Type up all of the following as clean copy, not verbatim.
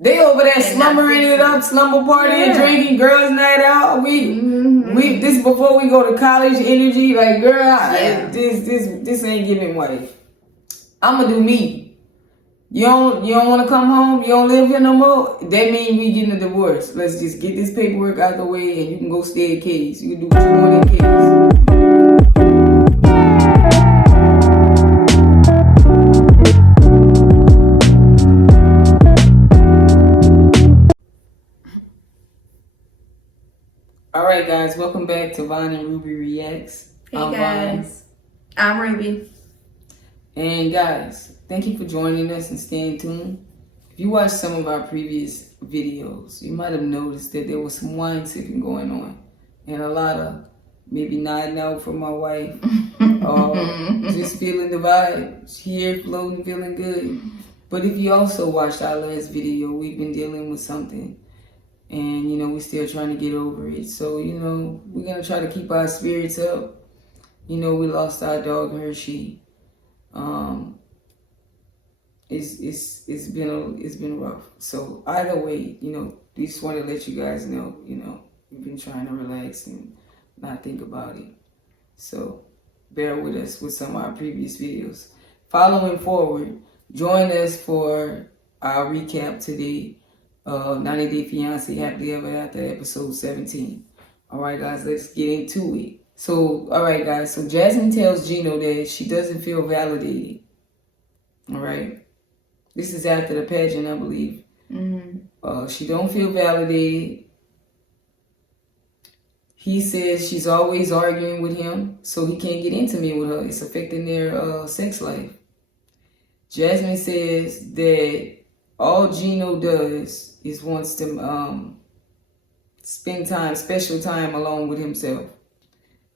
They over there slumbering it up, slumber partying, drinking, girls' night out. We this before we go to college. Energy, like girl, this ain't giving wife. I'ma do me. You don't want to come home. You don't live here no more. That means we getting a divorce. Let's just get this paperwork out the way, and you can go stay at K's. You can do what you want at K's. Alright guys, welcome back to Vaughn and Ruby Reacts. Hey guys, I'm Ruby. And guys, thank you for joining us and staying tuned. If you watched some of our previous videos, you might have noticed that there was some wine sipping going on. And a lot of maybe nodding out from my wife. Just feeling the vibe. Here, floating, feeling good. But if you also watched our last video, we've been dealing with something. And, we're still trying to get over it. So, we're going to try to keep our spirits up. We lost our dog, Hershey. It's been rough. So, either way, we just want to let you guys know, we've been trying to relax and not think about it. So, bear with us with some of our previous videos. Following forward, join us for our recap today. 90 Day Fiance, Happily Ever After, episode 17. Alright guys, let's get into it. So, alright guys, so Jasmine tells Gino that she doesn't feel validated. Alright? This is after the pageant, I believe. She don't feel validated. He says she's always arguing with him, so he can't get intimate with her. It's affecting their sex life. Jasmine says that all Gino does is wants to spend time, special time alone with himself.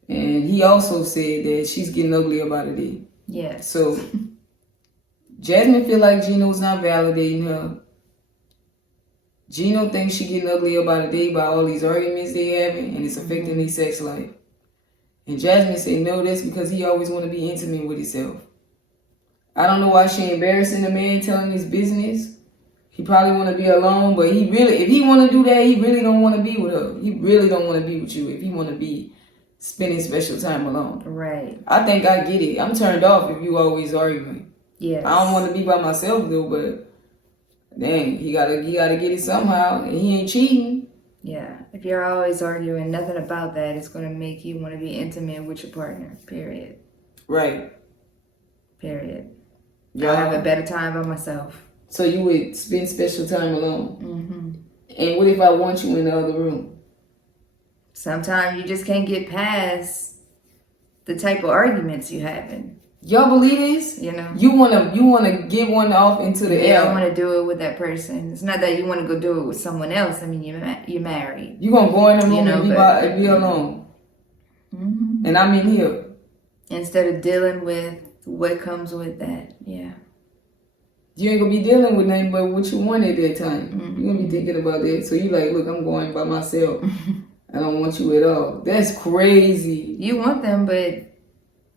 And he also said that she's getting ugly about it. Yeah. So Jasmine feel like Gino's not validating her. Gino thinks she's getting ugly about it by all these arguments they having, and it's affecting their sex life. And Jasmine said no, that's because he always want to be intimate with himself. I don't know why she embarrassing the man telling his business. He probably want to be alone, but if he want to do that, he really don't want to be with her. He really don't want to be with you if he want to be spending special time alone. Right. I think I get it. I'm turned off if you always arguing. Yes. I don't want to be by myself though, but dang, he gotta get it somehow, and he ain't cheating. Yeah. If you're always arguing, nothing about that is going to make you want to be intimate with your partner. Period. Right. Period. Yeah. I'll have a better time by myself. So you would spend special time alone. And what if I want you in the other room? Sometimes you just can't get past the type of arguments you having. Y'all believe this? You wanna get one off into the air. You don't want to do it with that person. It's not that you want to go do it with someone else. I mean, you're married. You gonna go in the room and be alone. And I'm in here. Instead of dealing with what comes with that. Yeah. You ain't gonna be dealing with nothing but what you want at that time. You're gonna be thinking about that. So you like, look, I'm going by myself. I don't want you at all. That's crazy. You want them, but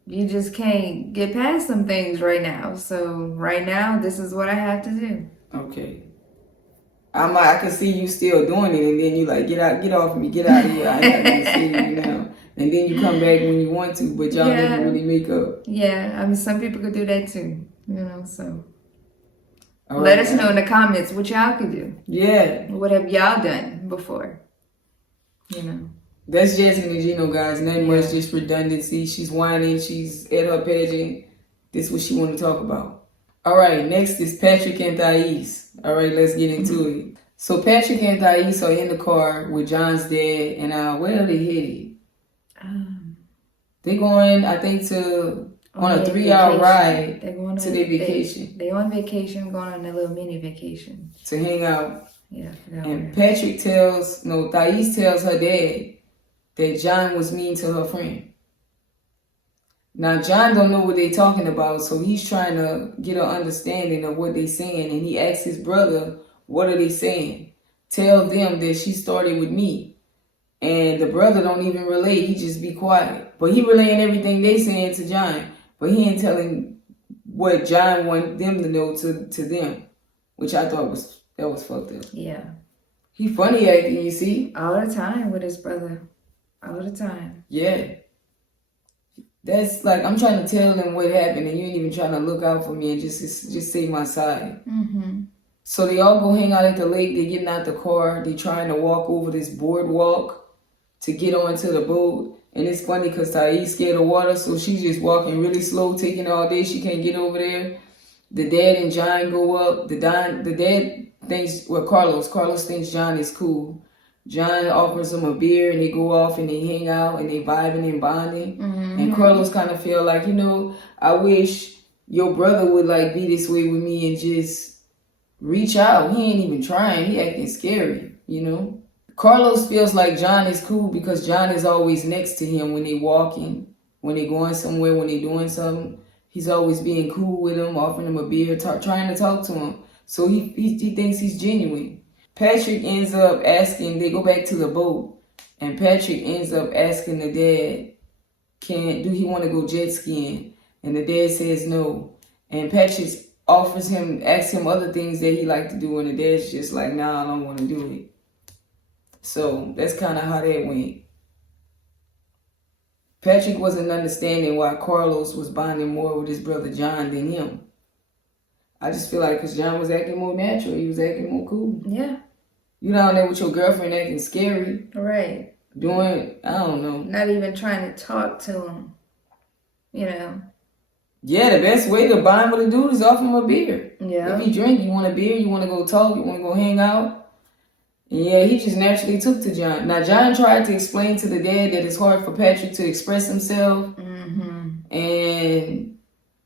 you just can't get past some things right now. So right now, this is what I have to do. Okay. I can see you still doing it, and then you like, get off me, get out of here. I'm not gonna see you now. And then you come back when you want to, but y'all never really make up. Yeah, I mean, some people could do that too. So. Let us know in the comments what y'all could do. Yeah. What have y'all done before? That's Jasmine and Gino, guys. Nothing much, just redundancy. She's whining. She's at her pageant. This is what she want to talk about. All right, next is Patrick and Thais. All right, let's get into it. So Patrick and Thais are in the car with John's dad, and where are they headed? They're going, I think, on a 3-hour ride to their vacation. They on vacation, going on a little mini vacation. To hang out. Yeah. And Thais tells her dad that John was mean to her friend. Now, John don't know what they're talking about, so he's trying to get an understanding of what they're saying, and he asks his brother, what are they saying? Tell them that she started with me. And the brother don't even relate, he just be quiet. But he relaying everything they saying to John. But he ain't telling what John want them to know to them, which I thought was That was fucked up. Yeah. He funny acting, you see? All the time with his brother. All the time. Yeah. That's like, I'm trying to tell them what happened and you ain't even trying to look out for me and just say my side. Mm-hmm. So they all go hang out at the lake. They getting out the car. They trying to walk over this boardwalk to get onto the boat. And it's funny because Thais scared of water, so she's just walking really slow, taking all day. She can't get over there. The dad and John go up. The dad thinks, well, Carlos thinks John is cool. John offers him a beer and they go off and they hang out and they vibing and bonding. Mm-hmm. And Carlos kind of feel like, I wish your brother would like be this way with me and just reach out. He ain't even trying. He acting scary, Carlos feels like John is cool because John is always next to him when they walking, when they going somewhere, when they doing something. He's always being cool with him, offering him a beer, trying to talk to him. So he thinks he's genuine. Patrick ends up asking, they go back to the boat, and Patrick ends up asking the dad, do he want to go jet skiing? And the dad says no. And Patrick asks him other things that he like to do, and the dad's just like, nah, I don't want to do it. So that's kind of how that went. Patrick wasn't understanding why Carlos was bonding more with his brother John than him. I just feel like because John was acting more natural, he was acting more cool. Yeah. You down there with your girlfriend acting scary. Right. Doing, I don't know. Not even trying to talk to him. Yeah, the best way to bond with a dude is offer him a beer. Yeah. If he drink, you want a beer, you want to go talk, you want to go hang out. And yeah, he just naturally took to John. Now, John tried to explain to the dad that it's hard for Patrick to express himself. Mm-hmm. And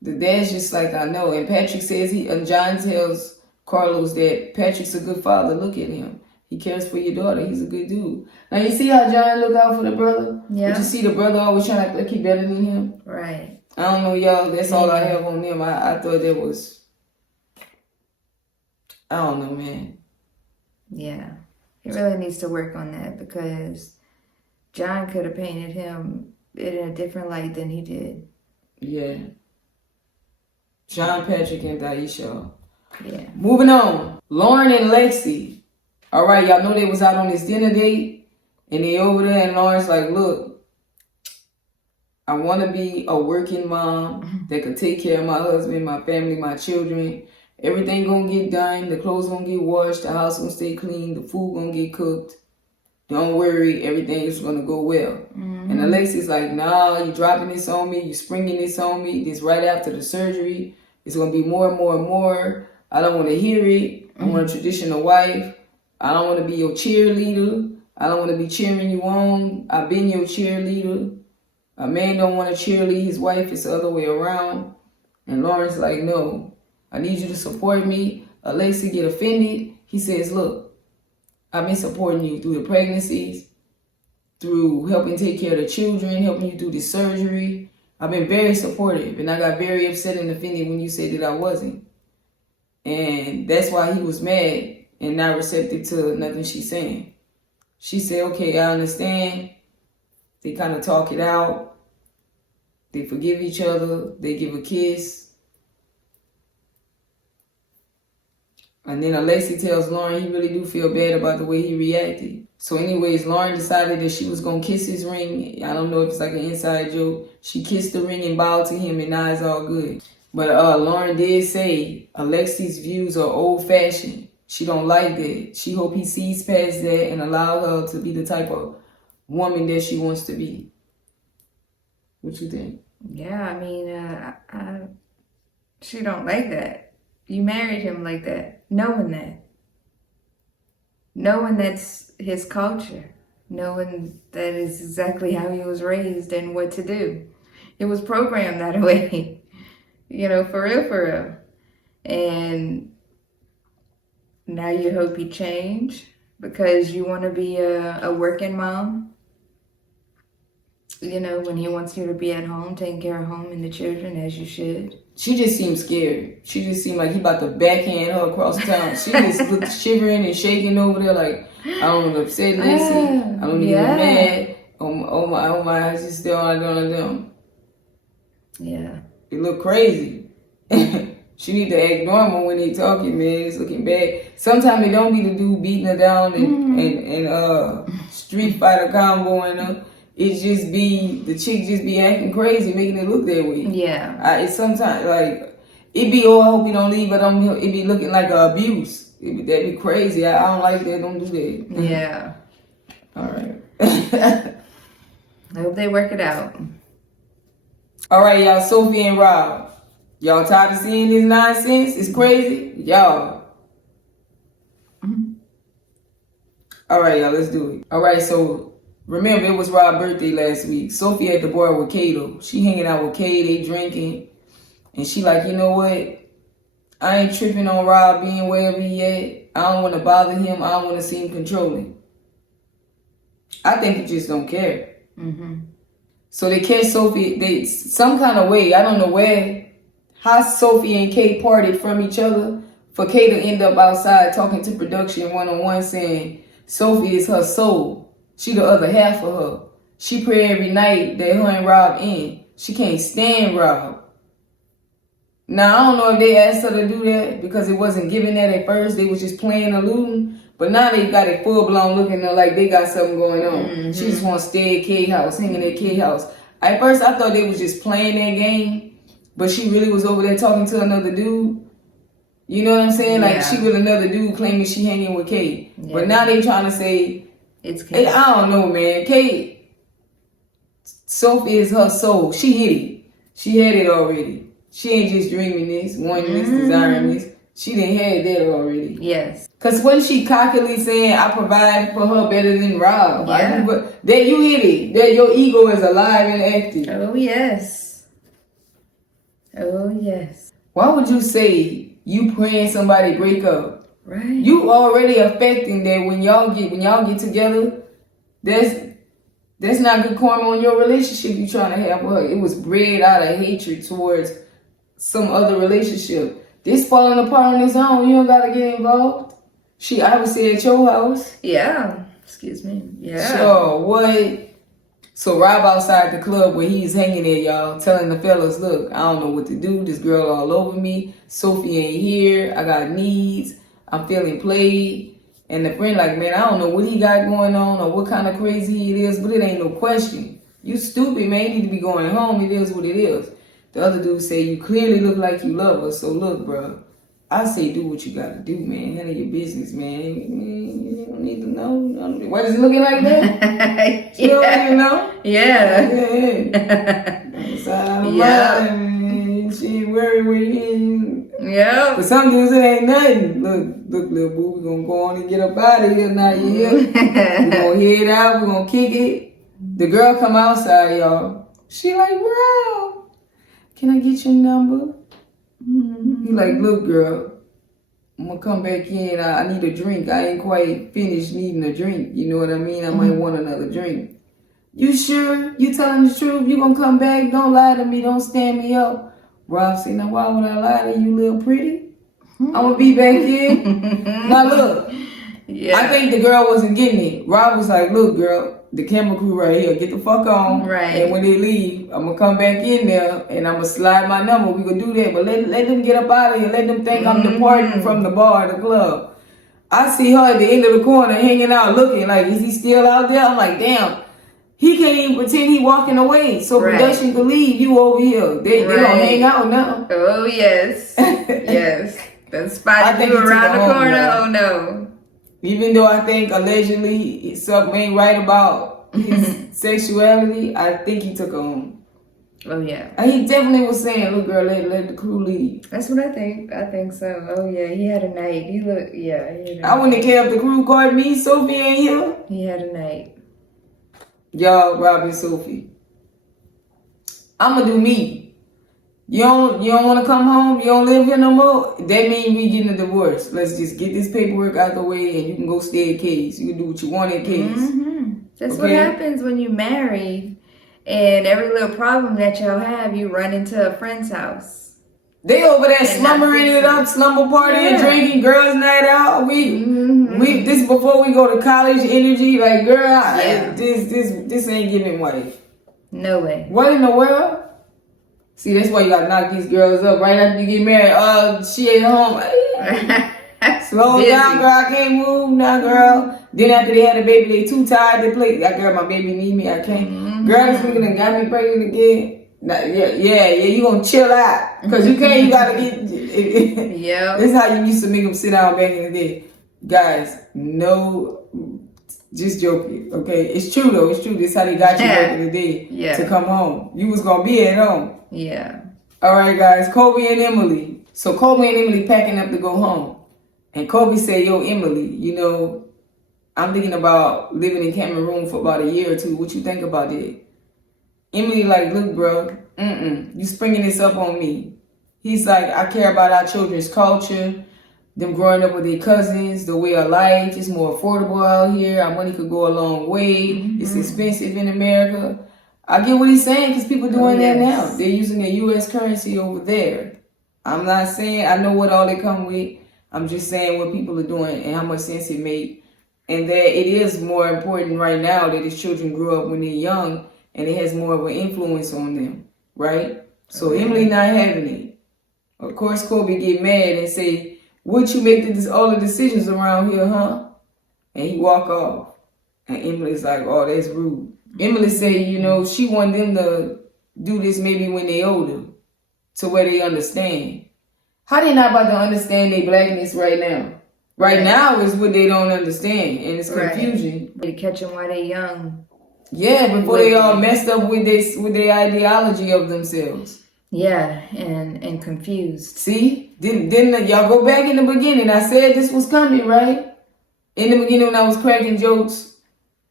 the dad's just like, I know. And Patrick says, John tells Carlos that Patrick's a good father. Look at him. He cares for your daughter. He's a good dude. Now, you see how John look out for the brother? Yeah. But you see the brother always trying to act like he better than him? Right. I don't know, y'all. That's all I have on them. I thought that was... I don't know, man. Yeah. He really needs to work on that because John could have painted him in a different light than he did. Yeah. John, Patrick, and Daisha. Yeah. Moving on. Lauren and Lexi. All right, y'all know they was out on this dinner date. And they over there and Lauren's like, look, I want to be a working mom that could take care of my husband, my family, my children. Everything gonna get done. The clothes gonna get washed. The house gonna stay clean. The food gonna get cooked. Don't worry. Everything is gonna go well. Mm-hmm. And Alexi's like, nah, you dropping this on me. You springing this on me. This right after the surgery. It's gonna be more and more and more. I don't want to hear it. I want a traditional wife. I don't want to be your cheerleader. I don't want to be cheering you on. I've been your cheerleader. A man don't want to cheerlead his wife. It's the other way around. And Lauren's like, no. I need you to support me. Alexi get offended. He says, look, I've been supporting you through the pregnancies, through helping take care of the children, helping you through the surgery. I've been very supportive, and I got very upset and offended when you said that I wasn't. And that's why he was mad and not receptive to nothing she's saying. She said, okay, I understand. They kind of talk it out. They forgive each other. They give a kiss. And then Alexi tells Lauren he really do feel bad about the way he reacted. So anyways, Lauren decided that she was going to kiss his ring. I don't know if it's like an inside joke. She kissed the ring and bowed to him and now it's all good. But Lauren did say Alexi's views are old-fashioned. She don't like that. She hope he sees past that and allow her to be the type of woman that she wants to be. What you think? Yeah, I mean, she don't like that. You married him like that, knowing that. Knowing that's his culture. Knowing that is exactly how he was raised and what to do. It was programmed that way. For real. And now you hope he change because you want to be a working mom. When he wants you to be at home, taking care of home and the children as you should. She just seemed scared. She just seemed like he about to backhand her across town. She just looked shivering and shaking over there like, I don't want to upset Lexi. I don't need to get mad. Oh my, I just still on them. Yeah. It looked crazy. She need to act normal when they talking, man. It's looking bad. Sometimes it don't be the dude beating her down and street fighter comboing her. It just be the chick just be acting crazy, making it look that way. Yeah. It's sometimes like it be, oh, I hope you don't leave, but it be looking like abuse. That'd be crazy. I don't like that. Don't do that. Yeah. All right. I hope they work it out. All right, y'all. Sophie and Rob. Y'all tired of seeing this nonsense? It's crazy. Y'all. All right, y'all. Let's do it. All right, so remember, it was Rob's birthday last week. Sophie at the bar with Kato. She hanging out with Kay. They drinking. And she like, you know what? I ain't tripping on Rob being wherever he at. I don't want to bother him. I don't want to see him controlling. I think he just don't care. Mm-hmm. So they catch Sophie. They some kind of way. I don't know where. How Sophie and Kay parted from each other for Kay to end up outside talking to production one-on-one saying Sophie is her soul. She the other half of her. She pray every night that her and Rob end. She can't stand Rob. Now, I don't know if they asked her to do that because it wasn't given that at first. They was just playing alluding. But now they got it full-blown looking like they got something going on. Mm-hmm. She just want to stay at K house, hanging at K house. At first, I thought they was just playing that game. But she really was over there talking to another dude. You know what I'm saying? Like, she with another dude claiming she hanging with Kay. Yeah. But now they trying to say, it's Kay. I don't know, man. Kay, Sophie is her soul. She hit it. She had it already. She ain't just dreaming this, wanting this, desiring this. She done had that already. Yes. Because when she cockily saying, I provide for her better than Rob. Yeah. That you hit it. That your ego is alive and active. Oh, yes. Oh, yes. Why would you say you praying somebody break up? Right. You already affecting that when y'all get together, that's not good karma on your relationship you trying to have with her. It was bred out of hatred towards some other relationship. This falling apart on its own. You don't gotta get involved. She obviously at your house. Yeah. Excuse me. Yeah. So what? So Rob outside the club where he's hanging at, y'all, telling the fellas, look, I don't know what to do. This girl all over me. Sophie ain't here. I got needs. I'm feeling played. And the friend like, man, I don't know what he got going on or what kind of crazy it is, but it ain't no question. You stupid, man. You need to be going home. It is what it is. The other dude say, you clearly look like you love her. So look, bro, I say do what you gotta do, man. Handle your business, man. You don't need to know. Why is it looking like that? You don't even know? Yeah. Yeah. She ain't worried with you. Yeah. For some dudes, it ain't nothing. Look, little boo, we gonna go on and get up out of here now. You hear? We gonna head out. We gonna kick it. The girl come outside, y'all. She like, wow. Can I get your number? Mm-hmm. He like, look, girl, I'm gonna come back in. I need a drink. I ain't quite finished needing a drink. You know what I mean? I might want another drink. You sure? You telling the truth? You gonna come back? Don't lie to me. Don't stand me up. Rob said, now why would I lie to you, little pretty? I'm gonna be back in. Now look, I think the girl wasn't getting it. Rob was like, look, girl, the camera crew right here, get the fuck on. Right. And when they leave, I'm gonna come back in there and I'm gonna slide my number. We gonna do that, but let them get up out of here. Let them think I'm departing from the bar or the club. I see her at the end of the corner hanging out, looking like, is he still out there? I'm like, damn. He can't even pretend he walking away, so production can leave. You over here. They gonna hang out now. Oh yes, yes. The spot you around the corner. Oh no. Even though I think allegedly something ain't right about his sexuality, I think he took her home. Oh yeah. He definitely was saying, "Look, girl, let the crew leave." That's what I think. I think so. Oh yeah, he had a night. He looked. Yeah. I wouldn't care if the crew called me. Sophie ain't here. He had a night. Y'all, Rob and Sophie. I'ma do me. You don't want to come home? You don't live here no more? That means we getting a divorce. Let's just get this paperwork out the way and you can go stay at Kay's. You can do what you want at Kay's. Mm-hmm. That's what happens when you married and every little problem that y'all have, you run into a friend's house. They over there slumbering it up, slumber partying, drinking, girls' night out. We this before we go to college energy. Like, girl, this ain't giving wife. No way. What in the world? See, that's why you gotta knock these girls up right after you get married. She ain't home. Slow down, girl. I can't move now, girl. Then after they had a baby, they too tired to play. That girl, my baby need me. I can't. Girl, this nigga done got me pregnant again. Nah, yeah. You gonna chill out because you can't. You gotta get. Yeah. This is how you used to make them sit down back in the day, guys. No. Just joking, okay? It's true though. It's true. This is how they got you back in the day to come home. You was gonna be at home. Yeah. All right, guys. Kobe and Emily. So Kobe and Emily packing up to go home, and Kobe said, "Yo, Emily, you know, I'm thinking about living in Cameroon for about a year or two. What you think about it?" Emily like, "Look, bro, you springing this up on me." He's like, "I care about our children's culture. Them growing up with their cousins, the way of life. It's more affordable out here. Our money could go a long way. It's expensive in America." I get what he's saying because people doing that now. They're using the U.S. currency over there. I'm not saying I know what all they come with. I'm just saying what people are doing and how much sense it make. And that it is more important right now that his children grew up when they're young and it has more of an influence on them, right? So Emily not having it. Of course, Kobe get mad and say, "What you make all the decisions around here, huh?" And he walk off. And Emily's like, "Oh, that's rude." Emily say, you know, she want them to do this maybe when they older, to where they understand. How they not about to understand their blackness right now? Right now is what they don't understand, and it's confusion. They catch them while they young. Yeah, before they all messed up with their ideology of themselves. Yeah, and confused. See? Didn't y'all go back in the beginning? I said this was coming, right? In the beginning when I was cracking jokes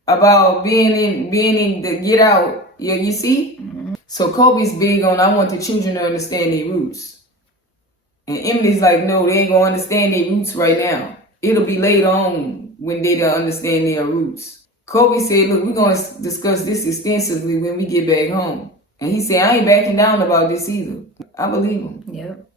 about being in the Get Out. Yeah, you see? So Kobe's big on, I want the children to understand their roots. And Emily's like, no, they ain't gonna understand their roots right now. It'll be later on when they don't understand their roots. Kobe said, look, we're gonna discuss this extensively when we get back home. And he said, I ain't backing down about this either. I believe him. Yep.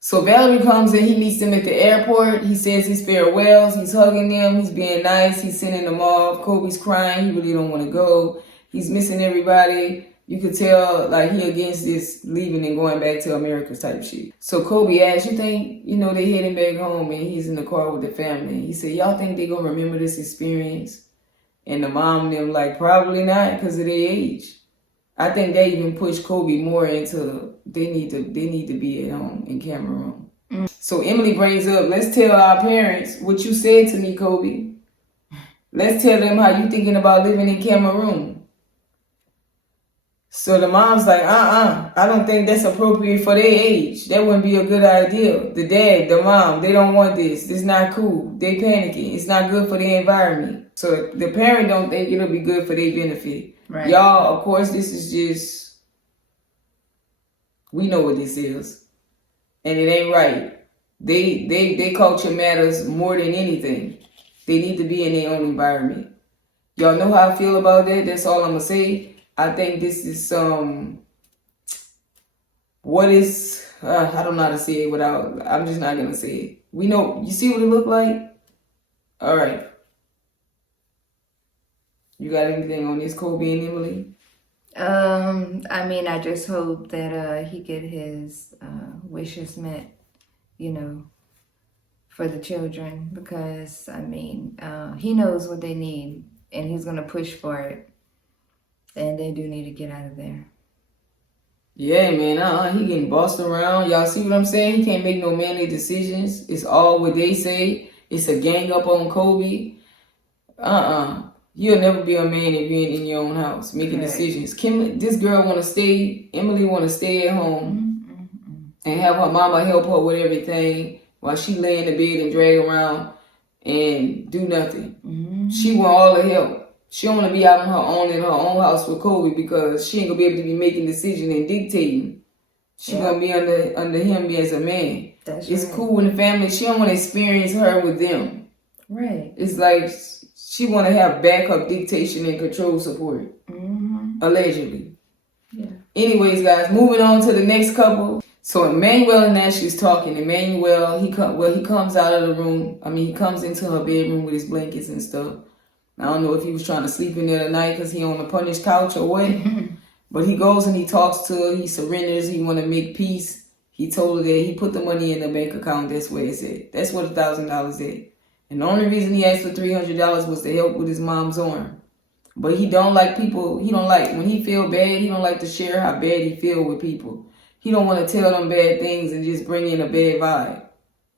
So Valerie comes and he meets them at the airport. He says his farewells. He's hugging them. He's being nice. He's sending them off. Kobe's crying. He really don't want to go. He's missing everybody. You could tell like he against this leaving and going back to America type shit. So Kobe asked, you think, you know, they heading back home and he's in the car with the family. He said, y'all think they gonna remember this experience? And the mom and them like, probably not because of their age. I think they even pushed Kobe more into they need to be at home in Cameroon. So Emily brings up, let's tell our parents what you said to me, Kobe. Let's tell them how you thinking about living in Cameroon. So the mom's like, I don't think that's appropriate for their age. That wouldn't be a good idea. The dad, the mom, they don't want this. This is not cool. They panicking. It's not good for the environment. So the parent don't think it'll be good for their benefit. Right. Y'all, of course, this is just, we know what this is. And it ain't right. They culture matters more than anything. They need to be in their own environment. Y'all know how I feel about that. That's all I'm going to say. I think this is I don't know how to say it without, I'm just not going to say it. We know, you see what it look like? All right. You got anything on this, Kobe and Emily? I mean, I just hope that he get his wishes met, you know, for the children, because I mean, he knows what they need and he's gonna push for it, and they do need to get out of there. Yeah, man. He getting bossed around. Y'all see what I'm saying? He can't make no manly decisions. It's all what they say. It's a gang up on Kobe. You'll never be a man if you ain't in your own house making decisions. This girl want to stay. Emily want to stay at home and have her mama help her with everything while she lay in the bed and drag around and do nothing. She want all the help. She don't want to be out on her own in her own house with Kobe because she ain't gonna be able to be making decisions and dictating. She gonna be under him as a man. It's cool in the family. She don't want to experience her with them. Right. It's like she want to have backup dictation and control support. Allegedly. Yeah. Anyways, guys, moving on to the next couple. So Emmanuel and Ashley's talking. Emmanuel, he comes out of the room. I mean, he comes into her bedroom with his blankets and stuff. I don't know if he was trying to sleep in there tonight because he on the punished couch or what. But he goes and he talks to her. He surrenders. He want to make peace. He told her that he put the money in the bank account. That's where it's at. That's what $1,000 is. And the only reason he asked for $300 was to help with his mom's arm. But he don't like people. He don't like when he feel bad. He don't like to share how bad he feel with people. He don't want to tell them bad things and just bring in a bad vibe.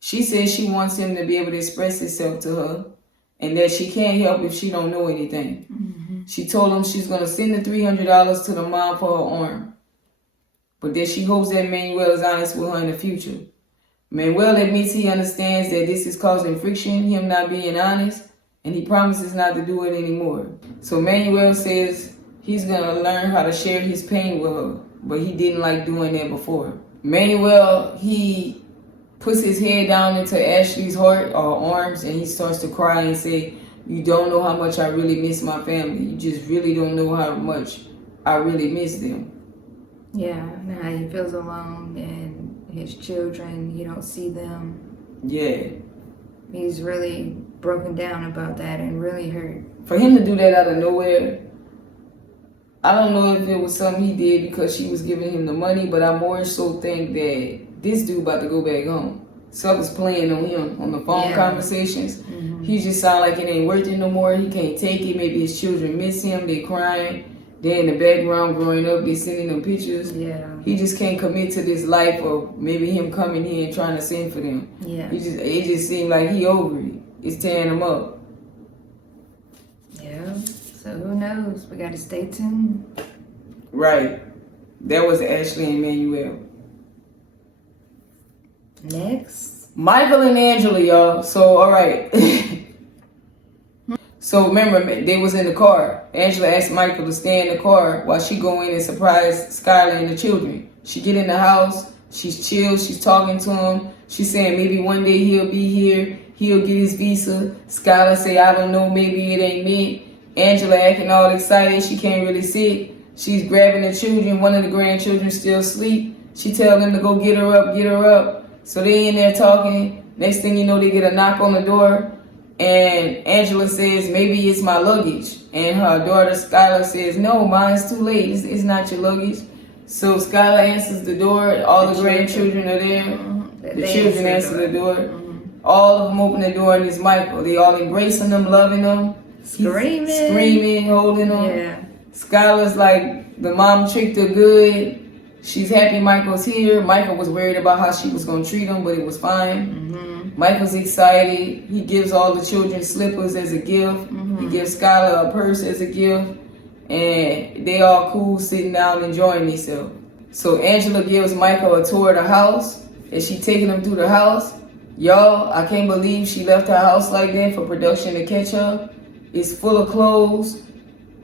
She says she wants him to be able to express himself to her, and that she can't help if she don't know anything. Mm-hmm. She told him she's gonna send the $300 to the mom for her arm, but that she hopes that Manuel is honest with her in the future. Manuel admits he understands that this is causing friction, him not being honest, and he promises not to do it anymore. So Manuel says he's gonna learn how to share his pain with her, but he didn't like doing that before. Manuel, he puts his head down into Ashley's heart or arms, and he starts to cry and say, "You don't know how much I really miss my family. You just really don't know how much I really miss them." Yeah, now he feels alone, and his children, you don't see them. Yeah. He's really broken down about that and really hurt. For him to do that out of nowhere, I don't know if it was something he did because she was giving him the money, but I more so think that this dude about to go back home. Something's playing on him on the phone conversations. Mm-hmm. He just sound like it ain't worth it no more. He can't take it. Maybe his children miss him. They crying. They're in the background growing up. They sending them pictures. Yeah. He just can't commit to this life of maybe him coming here and trying to sing for them. Yeah. It just seemed like he over it. It's tearing him up. Yeah. So who knows? We got to stay tuned. Right. That was Ashley and Manuel. Next. Michael and Angela, y'all. So, all right. So, remember, they was in the car. Angela asked Michael to stay in the car while she go in and surprise Skylar and the children. She get in the house. She's chill. She's talking to him. She's saying maybe one day he'll be here. He'll get his visa. Skylar say, I don't know. Maybe it ain't me. Angela acting all excited. She can't really sit. She's grabbing the children. One of the grandchildren still asleep. She tell them to go get her up, get her up. So they in there talking. Next thing you know, they get a knock on the door. And Angela says, maybe it's my luggage. And her daughter, Skylar, says, no, mine's too late. It's not your luggage. So Skylar answers the door. All the grandchildren are there. Mm-hmm. The children answer the door. Mm-hmm. All of them open the door, and it's Michael. They all embracing them, loving them. Screaming, holding them. Yeah. Skylar's like, the mom tricked her good. She's happy Michael's here. Michael was worried about how she was going to treat him, but it was fine. Mm-hmm. Michael's excited. He gives all the children slippers as a gift. Mm-hmm. He gives Skylar a purse as a gift. And they all cool sitting down enjoying themselves. So Angela gives Michael a tour of the house. And she taking him through the house. Y'all, I can't believe she left her house like that for production to catch up. It's full of clothes,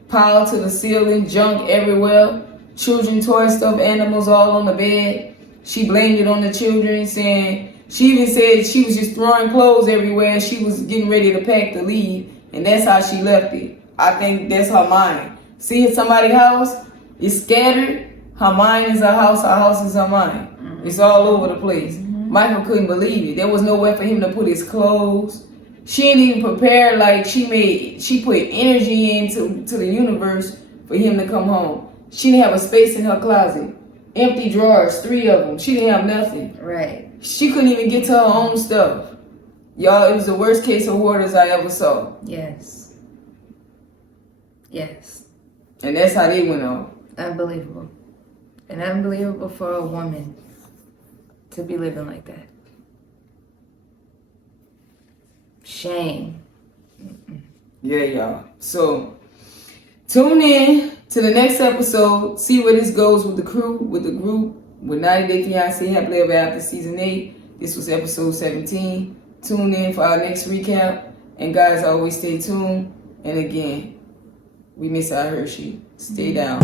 piled to the ceiling, junk everywhere. Children, toy stuff, animals all on the bed. She blamed it on the children, saying, she even said she was just throwing clothes everywhere and she was getting ready to pack to leave. And that's how she left it. I think that's her mind. See somebody's house, it's scattered. Her mind is her house is her mind. Mm-hmm. It's all over the place. Mm-hmm. Michael couldn't believe it. There was nowhere for him to put his clothes. She didn't even prepare, like she put energy into the universe for him to come home. She didn't have a space in her closet. Empty drawers, 3 of them. She didn't have nothing. Right. She couldn't even get to her own stuff. Y'all, it was the worst case of hoarders I ever saw. Yes. Yes. And that's how they went on. Unbelievable. And unbelievable for a woman to be living like that. Shame. Mm-mm. Yeah, y'all. So, tune in to the next episode. See where this goes with the crew, with the group, with 90 Day Fiance Happily Ever After Season 8. This was episode 17. Tune in for our next recap. And guys, always stay tuned. And again, we miss our Hershey. Stay down.